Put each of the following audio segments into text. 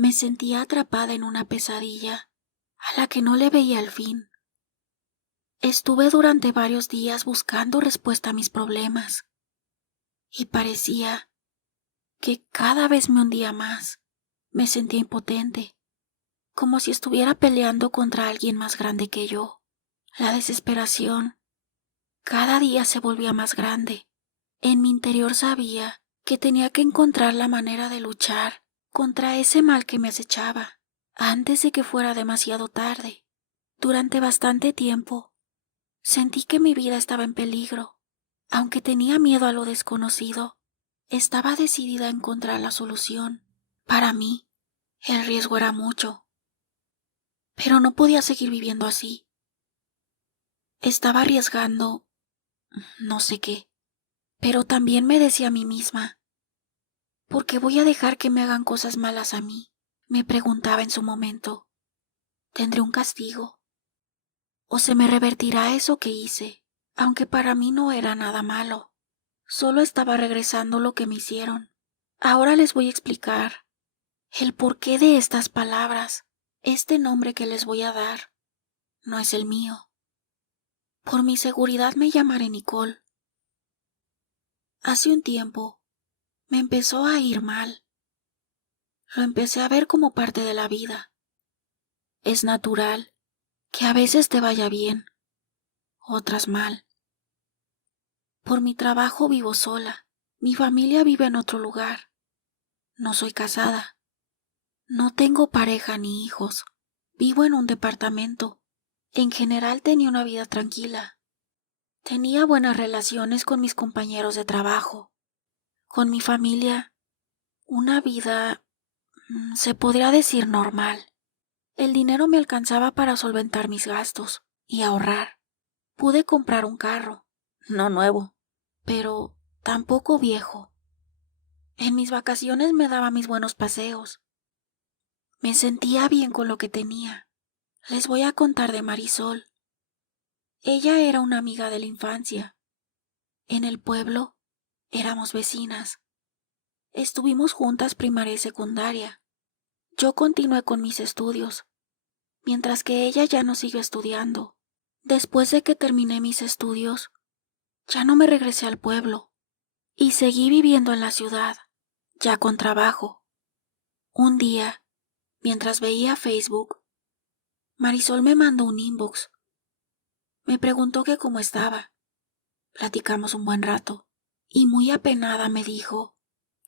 Me sentía atrapada en una pesadilla a la que no le veía el fin. Estuve durante varios días buscando respuesta a mis problemas y parecía que cada vez me hundía más. Me sentía impotente, como si estuviera peleando contra alguien más grande que yo. La desesperación cada día se volvía más grande. En mi interior sabía que tenía que encontrar la manera de luchar contra ese mal que me acechaba antes de que fuera demasiado tarde. Durante bastante tiempo sentí que mi vida estaba en peligro. Aunque tenía miedo a lo desconocido, estaba decidida a encontrar la solución. Para mí, el riesgo era mucho, pero no podía seguir viviendo así. Estaba arriesgando no sé qué, pero también me decía a mí misma, ¿por qué voy a dejar que me hagan cosas malas a mí? Me preguntaba en su momento, ¿tendré un castigo? ¿O se me revertirá eso que hice? Aunque para mí no era nada malo, solo estaba regresando lo que me hicieron. Ahora les voy a explicar el porqué de estas palabras. Este nombre que les voy a dar no es el mío. Por mi seguridad me llamaré Nicole. Hace un tiempo me empezó a ir mal. Lo empecé a ver como parte de la vida. Es natural que a veces te vaya bien, otras mal. Por mi trabajo vivo sola. Mi familia vive en otro lugar. No soy casada. No tengo pareja ni hijos. Vivo en un departamento. En general tenía una vida tranquila. Tenía buenas relaciones con mis compañeros de trabajo. Con mi familia, una vida, se podría decir normal. El dinero me alcanzaba para solventar mis gastos y ahorrar. Pude comprar un carro, no nuevo, pero tampoco viejo. En mis vacaciones me daba mis buenos paseos. Me sentía bien con lo que tenía. Les voy a contar de Marisol. Ella era una amiga de la infancia. En el pueblo éramos vecinas. Estuvimos juntas primaria y secundaria. Yo continué con mis estudios, mientras que ella ya no siguió estudiando. Después de que terminé mis estudios, ya no me regresé al pueblo y seguí viviendo en la ciudad, ya con trabajo. Un día, mientras veía Facebook, Marisol me mandó un inbox. Me preguntó que cómo estaba. Platicamos un buen rato y muy apenada me dijo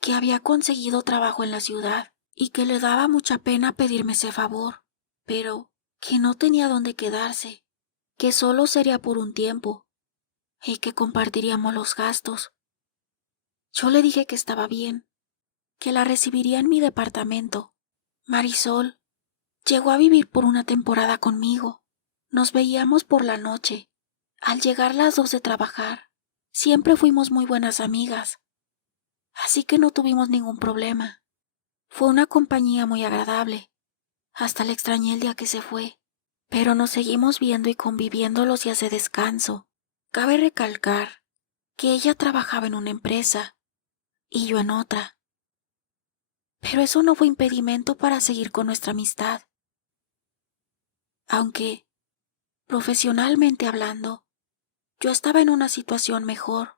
que había conseguido trabajo en la ciudad y que le daba mucha pena pedirme ese favor, pero que no tenía dónde quedarse, que solo sería por un tiempo y que compartiríamos los gastos. Yo le dije que estaba bien, que la recibiría en mi departamento. Marisol llegó a vivir por una temporada conmigo. Nos veíamos por la noche, al llegar las dos de trabajar. Siempre fuimos muy buenas amigas, así que no tuvimos ningún problema. Fue una compañía muy agradable. Hasta le extrañé el día que se fue, pero nos seguimos viendo y conviviendo los días de descanso. Cabe recalcar que ella trabajaba en una empresa y yo en otra, pero eso no fue impedimento para seguir con nuestra amistad. Aunque, profesionalmente hablando, yo estaba en una situación mejor,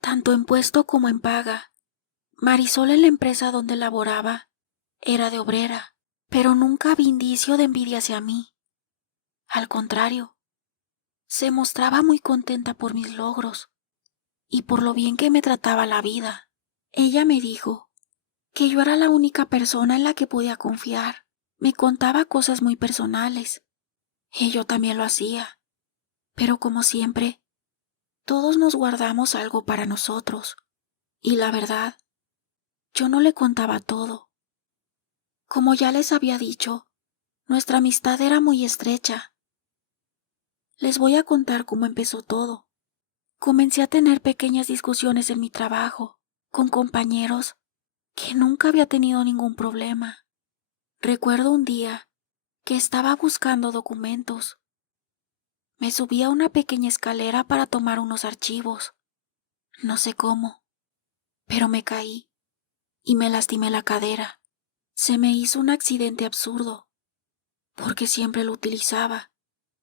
tanto en puesto como en paga. Marisol en la empresa donde laboraba era de obrera, pero nunca vi indicio de envidia hacia mí. Al contrario, se mostraba muy contenta por mis logros y por lo bien que me trataba la vida. Ella me dijo que yo era la única persona en la que podía confiar. Me contaba cosas muy personales y yo también lo hacía. Pero como siempre, todos nos guardamos algo para nosotros. Y la verdad, yo no le contaba todo. Como ya les había dicho, nuestra amistad era muy estrecha. Les voy a contar cómo empezó todo. Comencé a tener pequeñas discusiones en mi trabajo, con compañeros que nunca había tenido ningún problema. Recuerdo un día que estaba buscando documentos. Me subí a una pequeña escalera para tomar unos archivos. No sé cómo, pero me caí y me lastimé la cadera. Se me hizo un accidente absurdo, porque siempre lo utilizaba,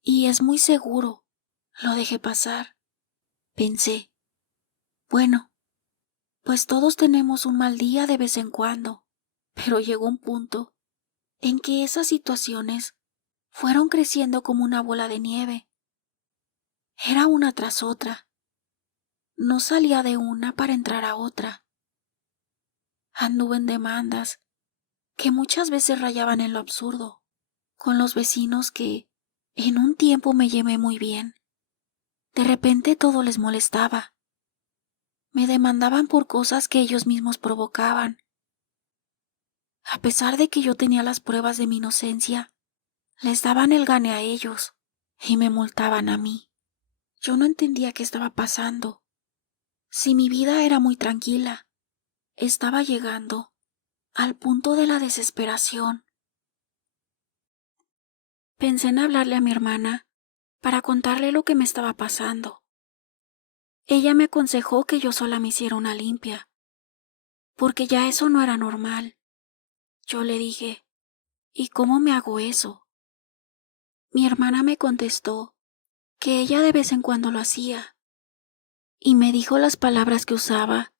y es muy seguro. Lo dejé pasar. Pensé, bueno, pues todos tenemos un mal día de vez en cuando, pero llegó un punto en que esas situaciones fueron creciendo como una bola de nieve. Era una tras otra. No salía de una para entrar a otra. Anduve en demandas que muchas veces rayaban en lo absurdo, con los vecinos que en un tiempo me llevé muy bien. De repente todo les molestaba. Me demandaban por cosas que ellos mismos provocaban. A pesar de que yo tenía las pruebas de mi inocencia, les daban el gane a ellos y me multaban a mí. Yo no entendía qué estaba pasando. Si mi vida era muy tranquila, estaba llegando al punto de la desesperación. Pensé en hablarle a mi hermana para contarle lo que me estaba pasando. Ella me aconsejó que yo sola me hiciera una limpia, porque ya eso no era normal. Yo le dije, ¿y cómo me hago eso? Mi hermana me contestó que ella de vez en cuando lo hacía, y me dijo las palabras que usaba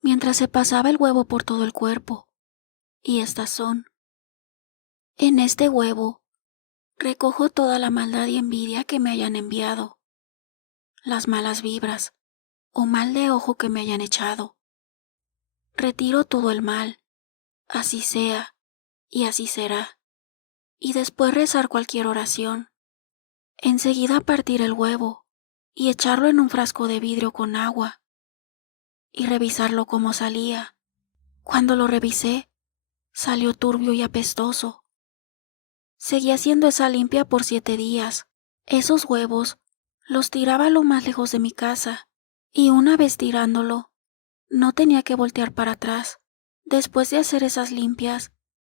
mientras se pasaba el huevo por todo el cuerpo, y estas son: en este huevo recojo toda la maldad y envidia que me hayan enviado, las malas vibras o mal de ojo que me hayan echado. Retiro todo el mal, así sea y así será, y después rezar cualquier oración. Enseguida partir el huevo y echarlo en un frasco de vidrio con agua y revisarlo como salía. Cuando lo revisé, salió turbio y apestoso. Seguí haciendo esa limpia por 7 días. Esos huevos los tiraba lo más lejos de mi casa, y una vez tirándolo, no tenía que voltear para atrás. Después de hacer esas limpias,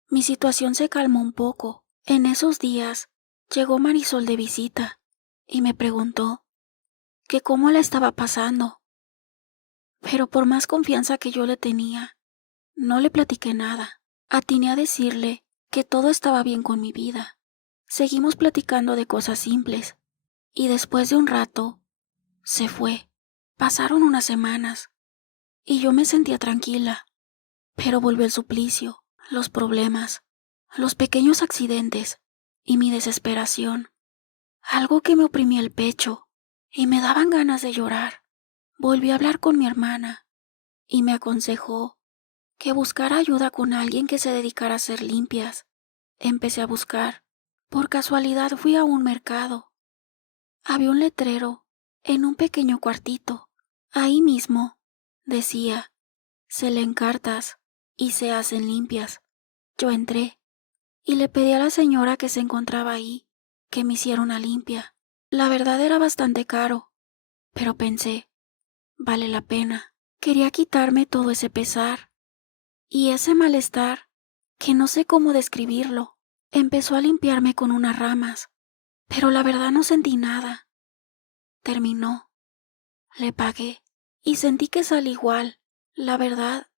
mi situación se calmó un poco. En esos días llegó Marisol de visita y me preguntó que cómo la estaba pasando. Pero por más confianza que yo le tenía, no le platiqué nada. Atiné a decirle que todo estaba bien con mi vida. Seguimos platicando de cosas simples, y después de un rato, se fue. Pasaron unas semanas, y yo me sentía tranquila, pero volvió el suplicio, los problemas, los pequeños accidentes y mi desesperación. Algo que me oprimía el pecho, y me daban ganas de llorar. Volví a hablar con mi hermana, y me aconsejó que buscara ayuda con alguien que se dedicara a hacer limpias. Empecé a buscar. Por casualidad fui a un mercado. Había un letrero en un pequeño cuartito. Ahí mismo decía: se leen cartas y se hacen limpias. Yo entré y le pedí a la señora que se encontraba ahí que me hiciera una limpia. La verdad era bastante caro, pero pensé, vale la pena. Quería quitarme todo ese pesar y ese malestar que no sé cómo describirlo. Empezó a limpiarme con unas ramas, pero la verdad no sentí nada. Terminó, le pagué y sentí que salí igual. La verdad,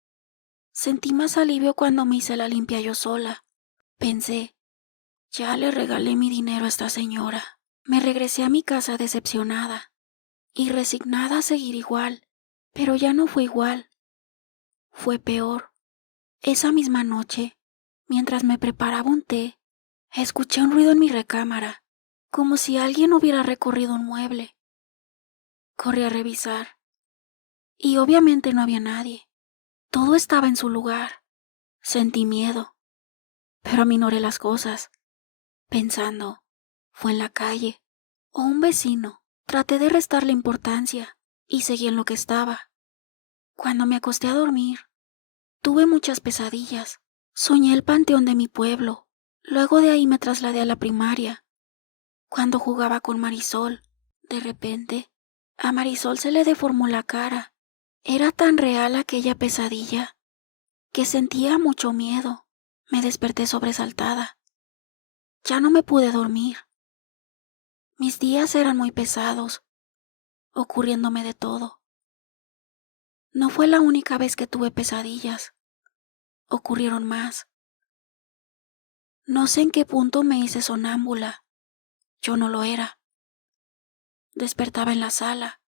sentí más alivio cuando me hice la limpia yo sola. Pensé, ya le regalé mi dinero a esta señora. Me regresé a mi casa decepcionada y resignada a seguir igual, pero ya no fue igual. Fue peor. Esa misma noche, mientras me preparaba un té, escuché un ruido en mi recámara, como si alguien hubiera recorrido un mueble. Corrí a revisar, y obviamente no había nadie. Todo estaba en su lugar. Sentí miedo, pero aminoré las cosas, pensando, fue en la calle o un vecino. Traté de restarle importancia y seguí en lo que estaba. Cuando me acosté a dormir, tuve muchas pesadillas. Soñé el panteón de mi pueblo. Luego de ahí me trasladé a la primaria. Cuando jugaba con Marisol, de repente, a Marisol se le deformó la cara. Era tan real aquella pesadilla que sentía mucho miedo. Me desperté sobresaltada. Ya no me pude dormir. Mis días eran muy pesados, ocurriéndome de todo. No fue la única vez que tuve pesadillas. Ocurrieron más. No sé en qué punto me hice sonámbula. Yo no lo era. Despertaba en la sala,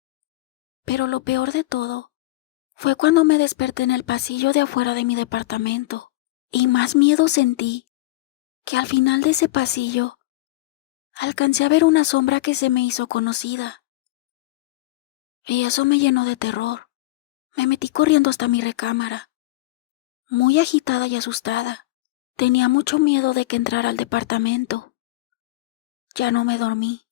pero lo peor de todo fue cuando me desperté en el pasillo de afuera de mi departamento, y más miedo sentí que al final de ese pasillo alcancé a ver una sombra que se me hizo conocida. Y eso me llenó de terror. Me metí corriendo hasta mi recámara, muy agitada y asustada. Tenía mucho miedo de que entrara al departamento. Ya no me dormí.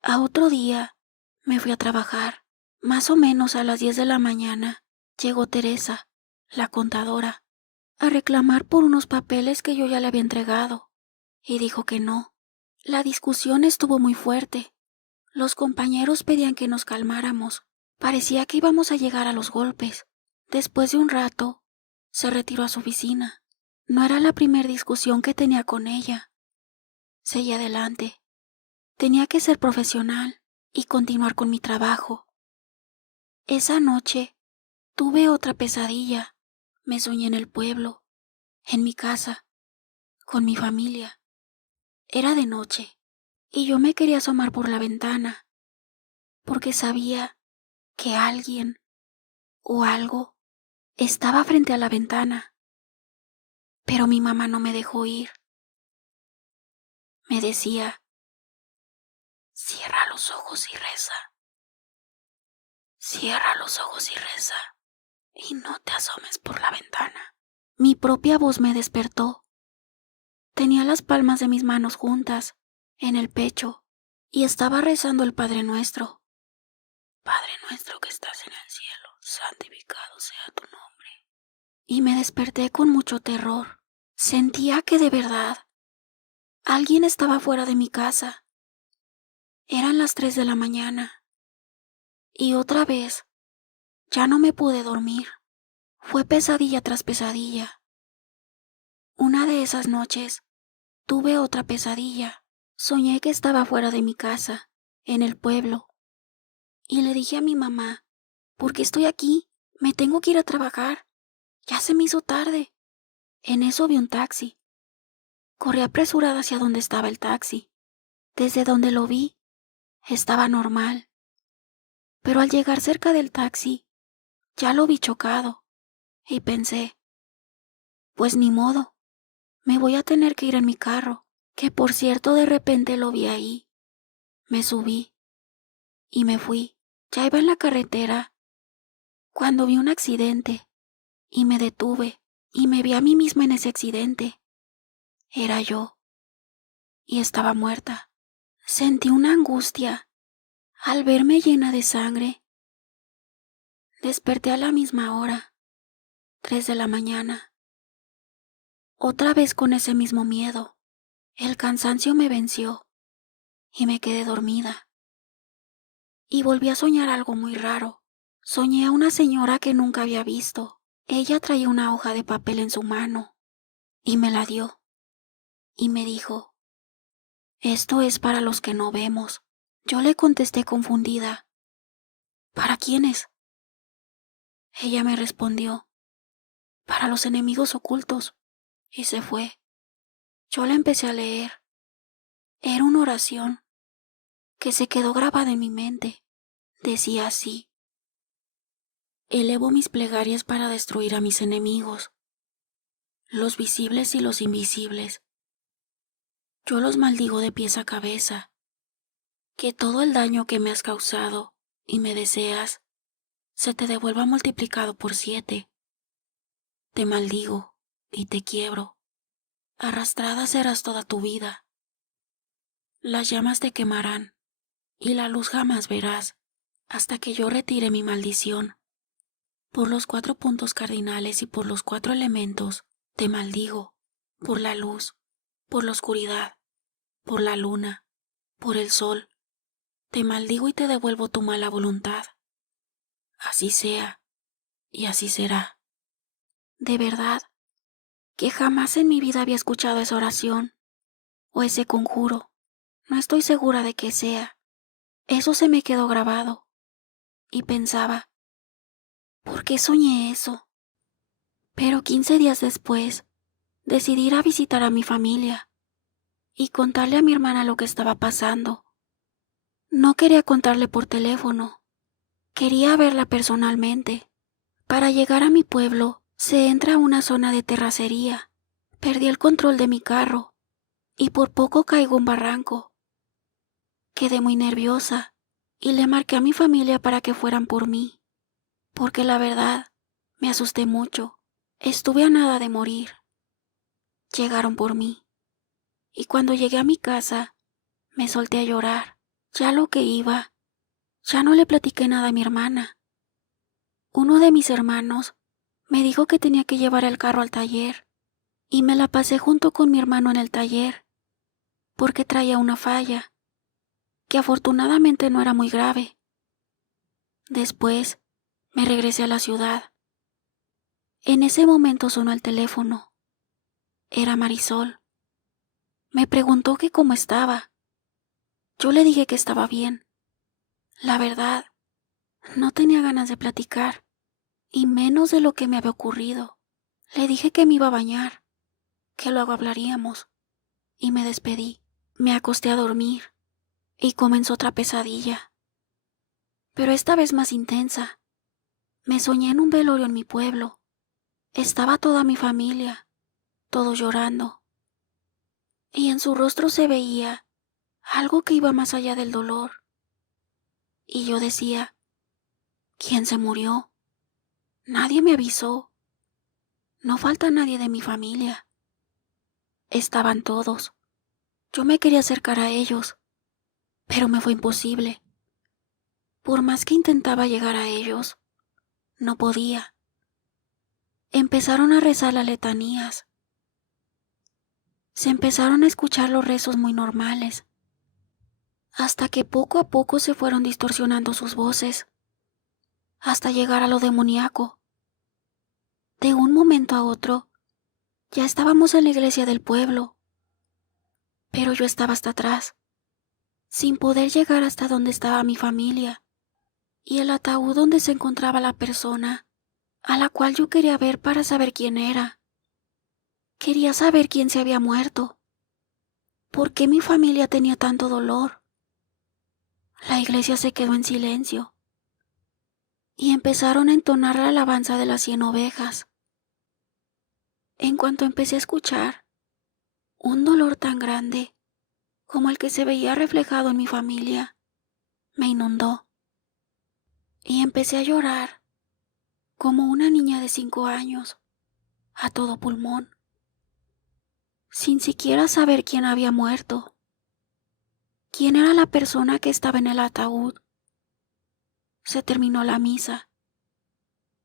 A otro día me fui a trabajar. Más o menos a las 10 de la mañana llegó Teresa, la contadora, a reclamar por unos papeles que yo ya le había entregado, y dijo que no. La discusión estuvo muy fuerte. Los compañeros pedían que nos calmáramos. Parecía que íbamos a llegar a los golpes. Después de un rato, se retiró a su oficina. No era la primera discusión que tenía con ella. Seguí adelante. Tenía que ser profesional y continuar con mi trabajo. Esa noche tuve otra pesadilla. Me soñé en el pueblo, en mi casa, con mi familia. Era de noche y yo me quería asomar por la ventana, porque sabía que alguien o algo estaba frente a la ventana. Pero mi mamá no me dejó ir. Me decía: cierra los ojos y reza. Cierra los ojos y reza. Y no te asomes por la ventana. Mi propia voz me despertó. Tenía las palmas de mis manos juntas, en el pecho, y estaba rezando el Padre Nuestro. Padre nuestro que estás en el cielo, santificado sea tu nombre. Y me desperté con mucho terror. Sentía que de verdad alguien estaba fuera de mi casa. Eran las 3 de la mañana. Y otra vez, ya no me pude dormir. Fue pesadilla tras pesadilla. Una de esas noches, tuve otra pesadilla. Soñé que estaba fuera de mi casa, en el pueblo. Y le dije a mi mamá: ¿por qué estoy aquí? Me tengo que ir a trabajar. Ya se me hizo tarde. En eso vi un taxi. Corrí apresurada hacia donde estaba el taxi. Desde donde lo vi, estaba normal. Pero al llegar cerca del taxi, ya lo vi chocado. Y pensé: pues ni modo, me voy a tener que ir en mi carro, que por cierto de repente lo vi ahí. Me subí y me fui. Ya iba en la carretera cuando vi un accidente y me detuve y me vi a mí misma en ese accidente. Era yo y estaba muerta. Sentí una angustia al verme llena de sangre. Desperté a la misma hora, 3 de la mañana. Otra vez con ese mismo miedo. El cansancio me venció y me quedé dormida. Y volví a soñar algo muy raro. Soñé a una señora que nunca había visto. Ella traía una hoja de papel en su mano y me la dio y me dijo: esto es para los que no vemos. Yo le contesté confundida: ¿para quiénes? Ella me respondió: para los enemigos ocultos, y se fue. Yo la empecé a leer. Era una oración que se quedó grabada en mi mente. Decía así: elevo mis plegarias para destruir a mis enemigos, los visibles y los invisibles. Yo los maldigo de pies a cabeza. Que todo el daño que me has causado y me deseas se te devuelva multiplicado por 7. Te maldigo y te quiebro. Arrastrada serás toda tu vida. Las llamas te quemarán y la luz jamás verás hasta que yo retire mi maldición. Por los 4 puntos cardinales y por los 4 elementos te maldigo: por la luz, por la oscuridad, por la luna, por el sol. Te maldigo y te devuelvo tu mala voluntad. Así sea y así será. De verdad que jamás en mi vida había escuchado esa oración o ese conjuro. No estoy segura de qué sea. Eso se me quedó grabado y pensaba: ¿por qué soñé eso? Pero 15 días después, decidí ir a visitar a mi familia y contarle a mi hermana lo que estaba pasando. No quería contarle por teléfono, quería verla personalmente. Para llegar a mi pueblo, se entra a una zona de terracería. Perdí el control de mi carro y por poco caigo en un barranco. Quedé muy nerviosa y le marqué a mi familia para que fueran por mí, porque la verdad, me asusté mucho. Estuve a nada de morir. Llegaron por mí y cuando llegué a mi casa, me solté a llorar. Ya lo que iba, ya no le platiqué nada a mi hermana. Uno de mis hermanos me dijo que tenía que llevar el carro al taller y me la pasé junto con mi hermano en el taller, porque traía una falla, que afortunadamente no era muy grave. Después, me regresé a la ciudad. En ese momento sonó el teléfono. Era Marisol. Me preguntó que cómo estaba. Yo le dije que estaba bien. La verdad, no tenía ganas de platicar, y menos de lo que me había ocurrido. Le dije que me iba a bañar, que luego hablaríamos, y me despedí. Me acosté a dormir, y comenzó otra pesadilla. Pero esta vez más intensa. Me soñé en un velorio en mi pueblo. Estaba toda mi familia, todos llorando. Y en su rostro se veía algo que iba más allá del dolor. Y yo decía, ¿quién se murió? Nadie me avisó. No falta nadie de mi familia. Estaban todos. Yo me quería acercar a ellos, pero me fue imposible. Por más que intentaba llegar a ellos, no podía. Empezaron a rezar las letanías. Se empezaron a escuchar los rezos muy normales, hasta que poco a poco se fueron distorsionando sus voces, hasta llegar a lo demoníaco. De un momento a otro, ya estábamos en la iglesia del pueblo, pero yo estaba hasta atrás, sin poder llegar hasta donde estaba mi familia, y el ataúd donde se encontraba la persona a la cual yo quería ver para saber quién era. Quería saber quién se había muerto. ¿Por qué mi familia tenía tanto dolor? La iglesia se quedó en silencio y empezaron a entonar la alabanza de las 100 ovejas. En cuanto empecé a escuchar, un dolor tan grande como el que se veía reflejado en mi familia me inundó y empecé a llorar como una niña de 5 años, a todo pulmón, sin siquiera saber quién había muerto, quién era la persona que estaba en el ataúd. Se terminó la misa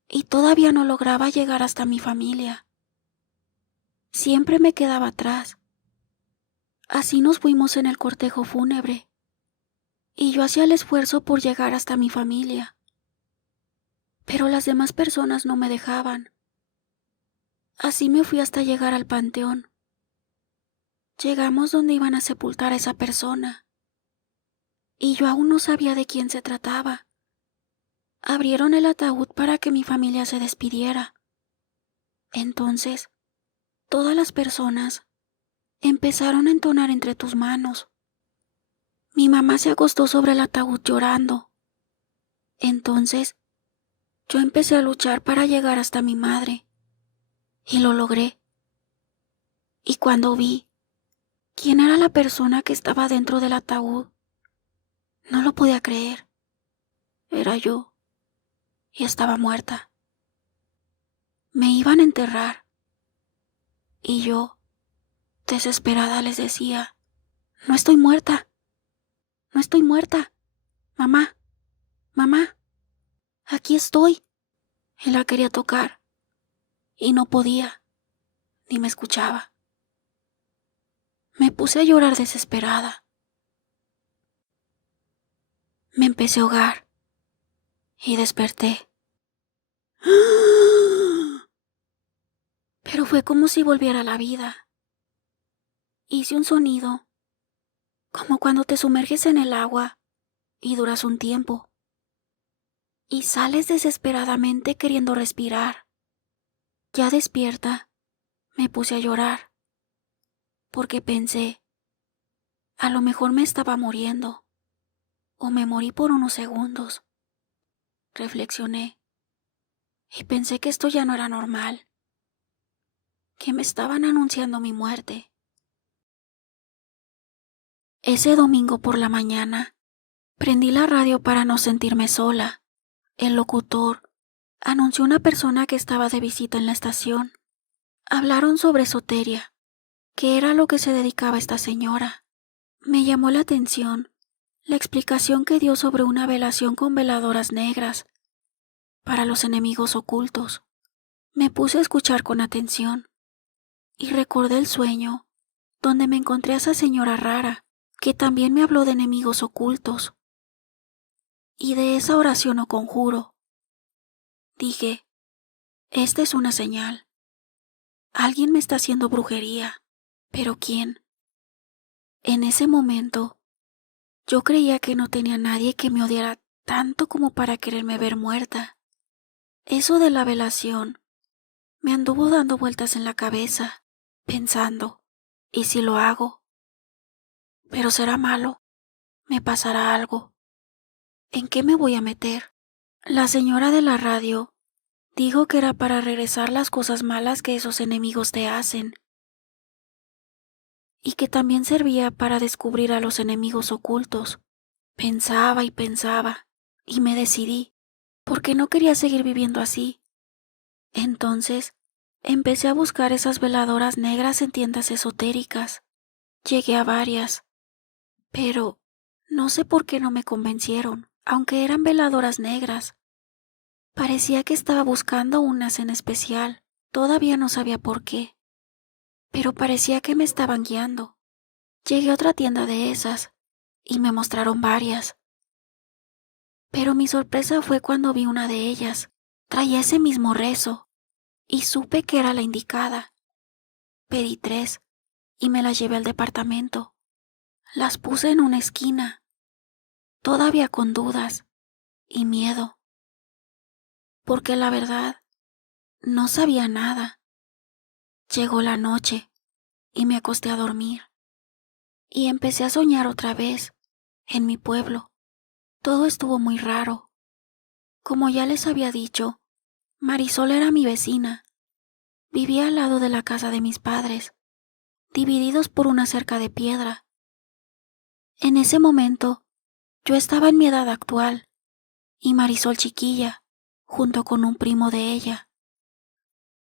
y todavía no lograba llegar hasta mi familia. Siempre me quedaba atrás. Así nos fuimos en el cortejo fúnebre y yo hacía el esfuerzo por llegar hasta mi familia, pero las demás personas no me dejaban. Así me fui hasta llegar al panteón. Llegamos donde iban a sepultar a esa persona y yo aún no sabía de quién se trataba. Abrieron el ataúd para que mi familia se despidiera. Entonces, todas las personas empezaron a entonar entre tus manos. Mi mamá se acostó sobre el ataúd llorando. Entonces, yo empecé a luchar para llegar hasta mi madre, y lo logré. Y cuando vi quién era la persona que estaba dentro del ataúd, no lo podía creer. Era yo, y estaba muerta. Me iban a enterrar, y yo, desesperada, les decía, no estoy muerta, no estoy muerta, mamá, mamá, aquí estoy. Y la quería tocar, y no podía, ni me escuchaba. Me puse a llorar desesperada. Me empecé a ahogar, y desperté. Pero fue como si volviera a la vida. Hice un sonido, como cuando te sumerges en el agua y duras un tiempo, y sales desesperadamente queriendo respirar. Ya despierta, Me puse a llorar, porque pensé, a lo mejor me estaba muriendo, o me morí por unos segundos. Reflexioné, y pensé que esto ya no era normal, que me estaban anunciando mi muerte. Ese domingo por la mañana, prendí la radio para no sentirme sola. El locutor anunció una persona que estaba de visita en la estación. Hablaron sobre esoteria, que era lo que se dedicaba esta señora. Me llamó la atención la explicación que dio sobre una velación con veladoras negras para los enemigos ocultos. Me puse a escuchar con atención y recordé el sueño donde me encontré a esa señora rara que también me habló de enemigos ocultos y de esa oración o conjuro. Dije, esta es una señal. Alguien me está haciendo brujería. ¿Pero quién? En ese momento, yo creía que no tenía nadie que me odiara tanto como para quererme ver muerta. Eso de la velación me anduvo dando vueltas en la cabeza, pensando, ¿y si lo hago? Pero será malo, me pasará algo. ¿En qué me voy a meter? La señora de la radio dijo que era para regresar las cosas malas que esos enemigos te hacen, y que también servía para descubrir a los enemigos ocultos. Pensaba y me decidí, porque no quería seguir viviendo así. Entonces, empecé a buscar esas veladoras negras en tiendas esotéricas. Llegué a varias, pero no sé por qué no me convencieron, aunque eran veladoras negras. Parecía que estaba buscando unas en especial, todavía no sabía por qué, pero parecía que me estaban guiando. Llegué a otra tienda de esas y me mostraron varias, pero mi sorpresa fue cuando vi una de ellas. Traía ese mismo rezo y supe que era la indicada. Pedí 3 y me las llevé al departamento. Las puse en una esquina, todavía con dudas y miedo, porque la verdad no sabía nada. Llegó la noche y me acosté a dormir y empecé a soñar otra vez en mi pueblo. Todo estuvo muy raro. Como ya les había dicho, Marisol era mi vecina. Vivía al lado de la casa de mis padres, divididos por una cerca de piedra. En ese momento, yo estaba en mi edad actual y Marisol chiquilla, junto con un primo de ella.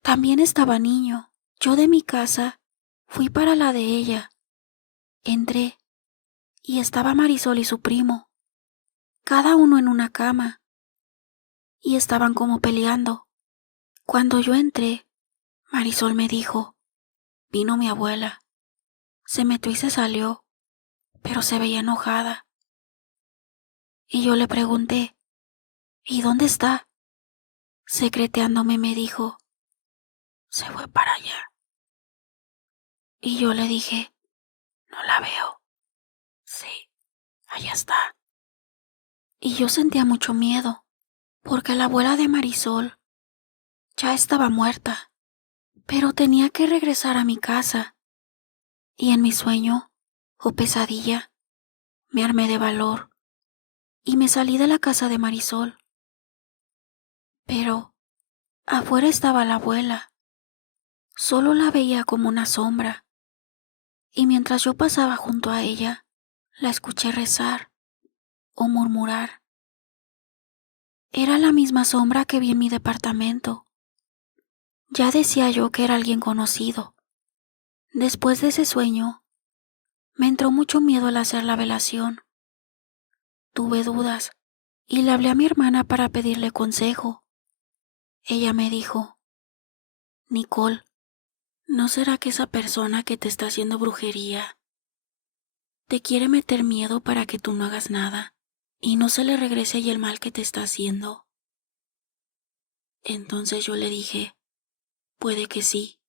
También estaba niño. Yo de mi casa fui para la de ella. Entré y estaba Marisol y su primo, cada uno en una cama, y estaban como peleando. Cuando yo entré, Marisol me dijo, vino mi abuela. Se metió y se salió, pero se veía enojada. Y yo le pregunté, ¿y dónde está? Secreteándome me dijo, se fue para allá. Y yo le dije, no la veo. Sí, allá está. Y yo sentía mucho miedo, porque la abuela de Marisol ya estaba muerta, pero tenía que regresar a mi casa. Y en mi sueño, o pesadilla, me armé de valor y me salí de la casa de Marisol. Pero afuera estaba la abuela. Solo la veía como una sombra, y mientras yo pasaba junto a ella, la escuché rezar o murmurar. Era la misma sombra que vi en mi departamento. Ya decía yo que era alguien conocido. Después de ese sueño, me entró mucho miedo al hacer la velación. Tuve dudas y le hablé a mi hermana para pedirle consejo. Ella me dijo, Nicole, ¿no será que esa persona que te está haciendo brujería te quiere meter miedo para que tú no hagas nada y no se le regrese y el mal que te está haciendo? Entonces yo le dije, puede que sí.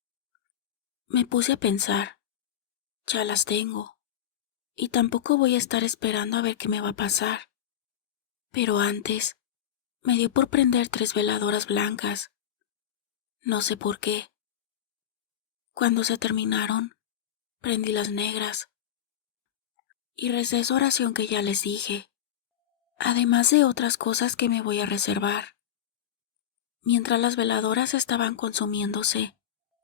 Me puse a pensar, ya las tengo, y tampoco voy a estar esperando a ver qué me va a pasar. Pero antes, me dio por prender 3 veladoras blancas. No sé por qué. Cuando se terminaron, prendí las negras y recé esa oración que ya les dije, además de otras cosas que me voy a reservar. Mientras las veladoras estaban consumiéndose,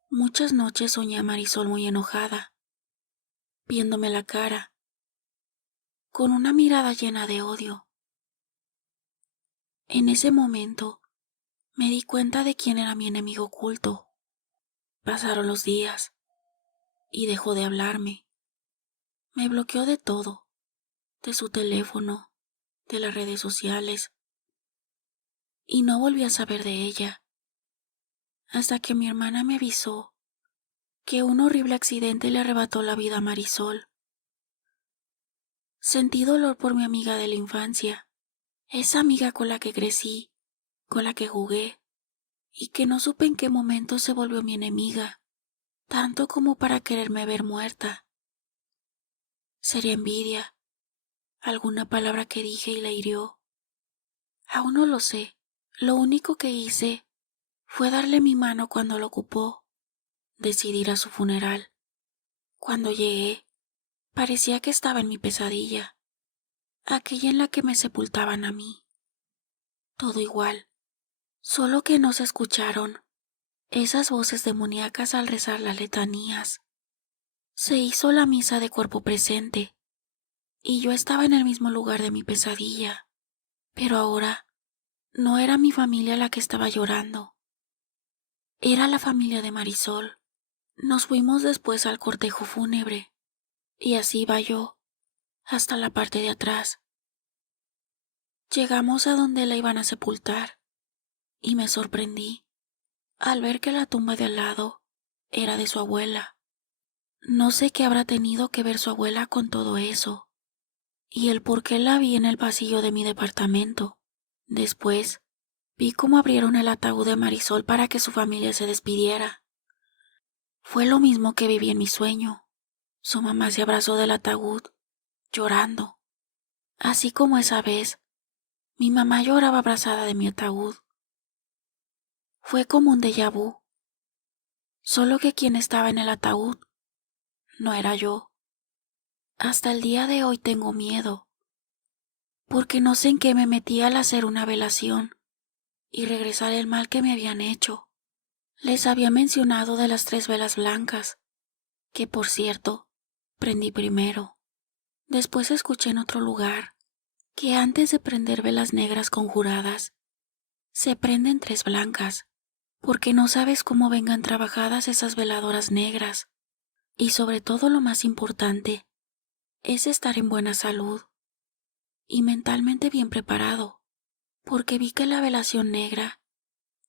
muchas noches soñé a Marisol muy enojada, viéndome la cara, con una mirada llena de odio. En ese momento, me di cuenta de quién era mi enemigo oculto. Pasaron los días y dejó de hablarme. Me bloqueó de todo, de su teléfono, de las redes sociales, y no volví a saber de ella, hasta que mi hermana me avisó que un horrible accidente le arrebató la vida a Marisol. Sentí dolor por mi amiga de la infancia, esa amiga con la que crecí, con la que jugué, y que no supe en qué momento se volvió mi enemiga, tanto como para quererme ver muerta. ¿Sería envidia? ¿Alguna palabra que dije y la hirió? Aún no lo sé. Lo único que hice fue darle mi mano cuando lo ocupó, decidir a su funeral. Cuando llegué, parecía que estaba en mi pesadilla, aquella en la que me sepultaban a mí. Todo igual, solo que no se escucharon esas voces demoníacas al rezar las letanías. Se hizo la misa de cuerpo presente, y yo estaba en el mismo lugar de mi pesadilla, pero ahora no era mi familia la que estaba llorando, era la familia de Marisol. Nos fuimos después al cortejo fúnebre, y así iba yo, hasta la parte de atrás. Llegamos a donde la iban a sepultar, y me sorprendí al ver que la tumba de al lado era de su abuela. No sé qué habrá tenido que ver su abuela con todo eso, y el por qué la vi en el pasillo de mi departamento. Después, vi cómo abrieron el ataúd de Marisol para que su familia se despidiera. Fue lo mismo que viví en mi sueño. Su mamá se abrazó del ataúd, llorando. Así como esa vez, mi mamá lloraba abrazada de mi ataúd. Fue como un déjà vu, solo que quien estaba en el ataúd no era yo. Hasta el día de hoy tengo miedo, porque no sé en qué me metí al hacer una velación y regresar el mal que me habían hecho. Les había mencionado de las 3 velas blancas, que por cierto, prendí primero. Después escuché en otro lugar que antes de prender velas negras conjuradas, se prenden 3 blancas, porque no sabes cómo vengan trabajadas esas veladoras negras. Y sobre todo lo más importante es estar en buena salud y mentalmente bien preparado, porque vi que la velación negra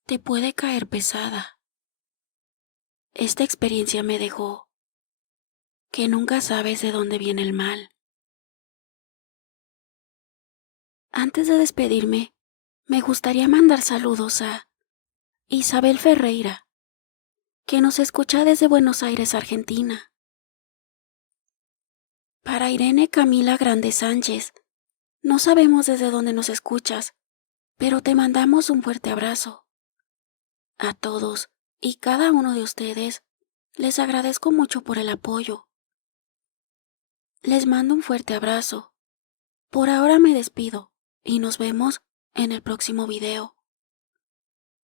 te puede caer pesada. Esta experiencia me dejó que nunca sabes de dónde viene el mal. Antes de despedirme, me gustaría mandar saludos a Isabel Ferreira, que nos escucha desde Buenos Aires, Argentina. Para Irene Camila Grande Sánchez, no sabemos desde dónde nos escuchas, pero te mandamos un fuerte abrazo. A todos y cada uno de ustedes, les agradezco mucho por el apoyo. Les mando un fuerte abrazo. Por ahora me despido y nos vemos en el próximo video.